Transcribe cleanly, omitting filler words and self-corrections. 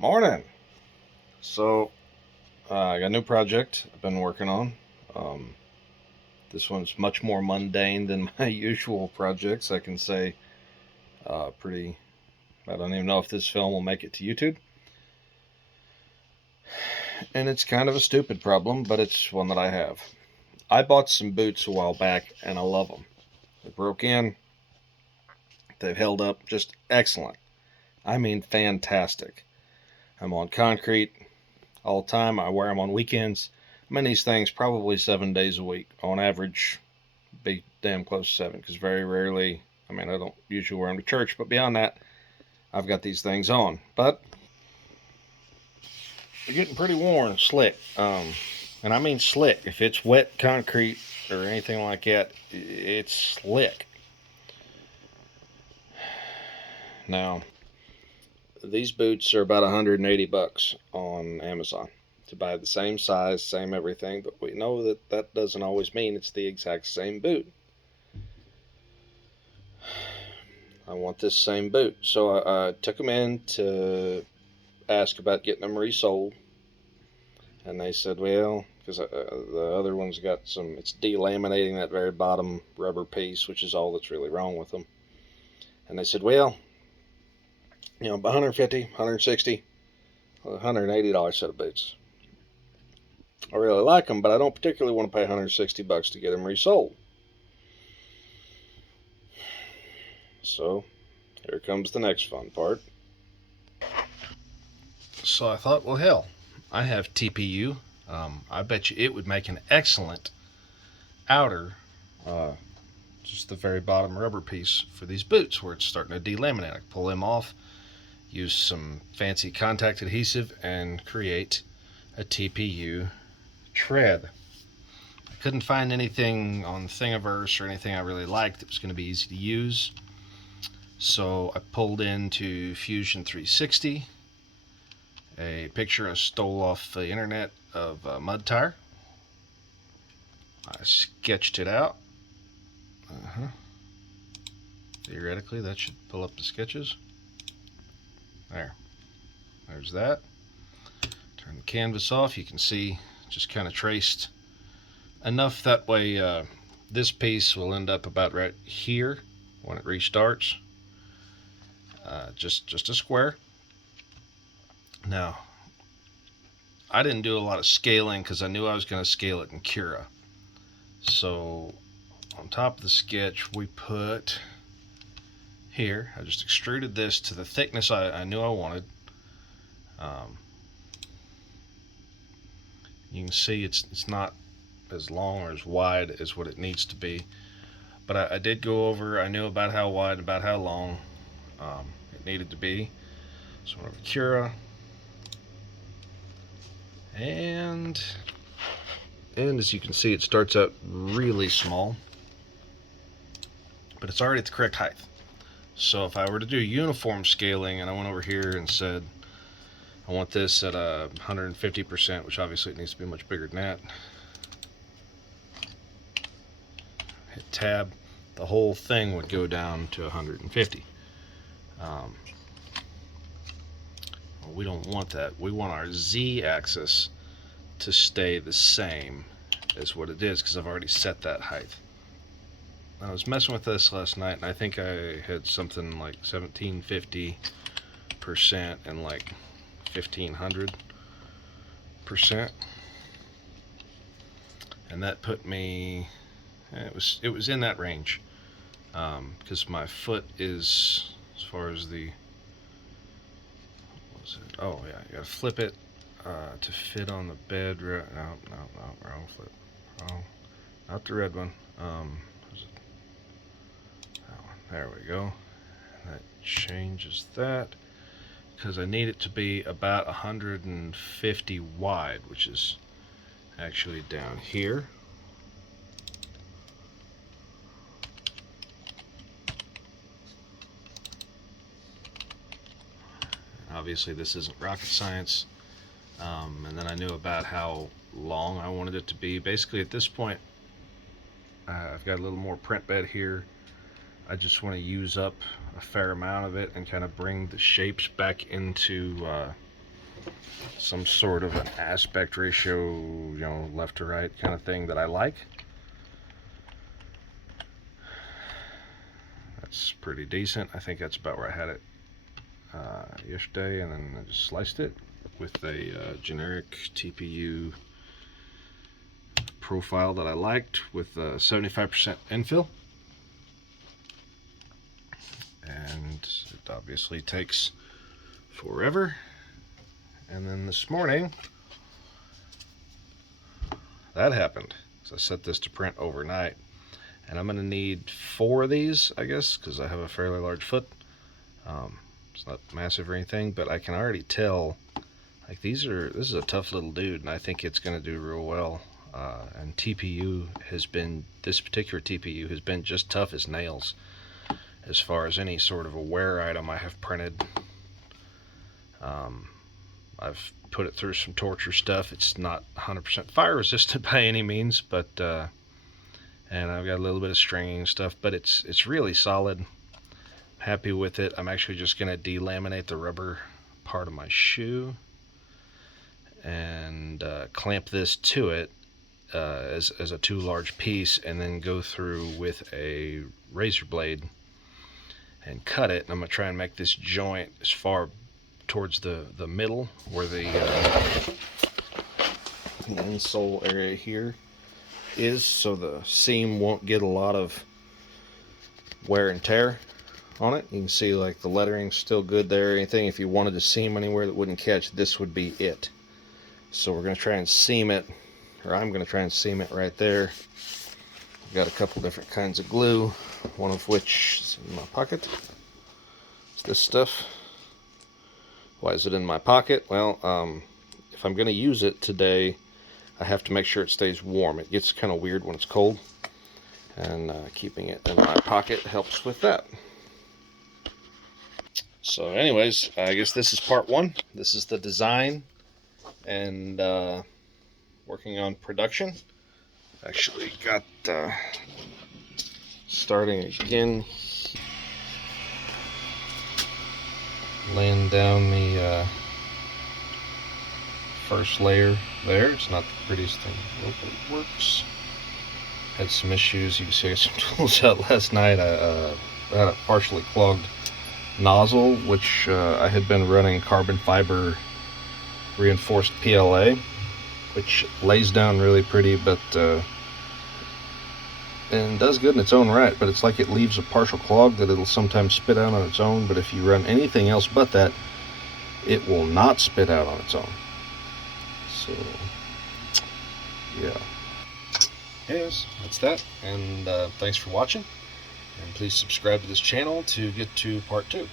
Morning. So, I got a new project I've been working on. Um, this one's much more mundane than my usual projects. I can say, pretty. I don't even know if this film will make it to YouTube. And it's kind of a stupid problem, but it's one that I have. I bought some boots a while back, and I love them. They broke in. They've held up just excellent. I mean, fantastic. I'm on concrete all the time. I wear them on weekends. I'm in these things probably 7 days a week on average. Be damn close to seven because very rarely, I mean, I don't usually wear them to church, but beyond that, I've got these things on. But they're getting pretty worn, slick. And I mean slick. If it's wet concrete or anything like that, it's slick. Now, these boots are about 180 bucks on Amazon to buy the same size, same everything, but we know that that doesn't always mean it's the exact same boot. I want this same boot. So I took them in to ask about getting them resold, and they said, well, because the other one's got some, it's delaminating that very bottom rubber piece, which is all that's really wrong with them. And they said, well, 150, 160, $180 set of boots. I really like them, but I don't particularly want to pay 160 bucks to get them resold. So here comes the next fun part. So I thought, well, hell, I have TPU. I bet you it would make an excellent outer, uh, just the very bottom rubber piece for these boots where it's starting to delaminate. I can pull them off, use some fancy contact adhesive, and create a TPU tread. I couldn't find anything on Thingiverse or anything I really liked that was going to be easy to use. So I pulled into Fusion 360 a picture I stole off the internet of a mud tire. I sketched it out. Theoretically, that should pull up the sketches. There's that. Turn the canvas off. You can see just kind of traced enough that way this piece will end up about right here when it restarts. Just a square. Now, I didn't do a lot of scaling because I knew I was going to scale it in Cura. So on top of the sketch, we put here, I just extruded this to the thickness I knew I wanted. You can see it's not as long or as wide as what it needs to be. But I did go over, I knew about how wide, about how long it needed to be. So I went over Cura. And as you can see, it starts out really small. But it's already at the correct height. So if I were to do uniform scaling and I went over here and said, I want this at 150%, which obviously it needs to be much bigger than that. Hit tab, the whole thing would go down to 150. We don't want that. We want our z-axis to stay the same as what it is because I've already set that height. I was messing with this last night and I think I had something like 1750% and like 1500%, and that put me, it was in that range because my foot is, as far as the, what was it? Oh yeah, you gotta flip it to fit on the bed. No, wrong flip, wrong, not the red one. That one. There we go. And that changes that because I need it to be about 150 wide, which is actually down here. Obviously this isn't rocket science. And then I knew about how long I wanted it to be. Basically at this point, I've got a little more print bed here. I just want to use up a fair amount of it and kind of bring the shapes back into some sort of an aspect ratio, you know, left to right kind of thing that I like. That's pretty decent. I think that's about where I had it yesterday, and then I just sliced it with a generic TPU profile that I liked with 75% infill. And it obviously takes forever. And then this morning, that happened. So I set this to print overnight. And I'm going to need 4 of these, I guess, because I have a fairly large foot. It's not massive or anything, but I can already tell, like, this is a tough little dude, and I think it's going to do real well. And this particular TPU has been just tough as nails as far as any sort of a wear item I have printed. I've put it through some torture stuff. It's not 100% fire resistant by any means, but and I've got a little bit of stringing stuff, but it's really solid. Happy with it. I'm actually just going to delaminate the rubber part of my shoe and clamp this to it as a too large piece, and then go through with a razor blade and cut it. And I'm going to try and make this joint as far towards the middle where the insole area here is, so the seam won't get a lot of wear and tear on it. You can see like the lettering's still good there. Anything, if you wanted to seam anywhere that wouldn't catch, this would be it. So we're going to try and seam it, or I'm going to try and seam it right there. I've got a couple different kinds of glue, one of which is in my pocket. It's this stuff. Why is it in my pocket? Well, if I'm going to use it today, I have to make sure it stays warm. It gets kind of weird when it's cold, and keeping it in my pocket helps with that. So anyways, I guess this is part 1. This is the design and working on production. Actually got starting again, laying down the first layer there. It's not the prettiest thing, but it works. Had some issues. You can see I got some tools out last night. I had a partially clogged nozzle, which I had been running carbon fiber reinforced PLA, which lays down really pretty, but and does good in its own right, but it's like it leaves a partial clog that it'll sometimes spit out on its own. But if you run anything else but that, it will not spit out on its own. So yeah, yes, that's that. And thanks for watching, and please subscribe to this channel to get to part 2.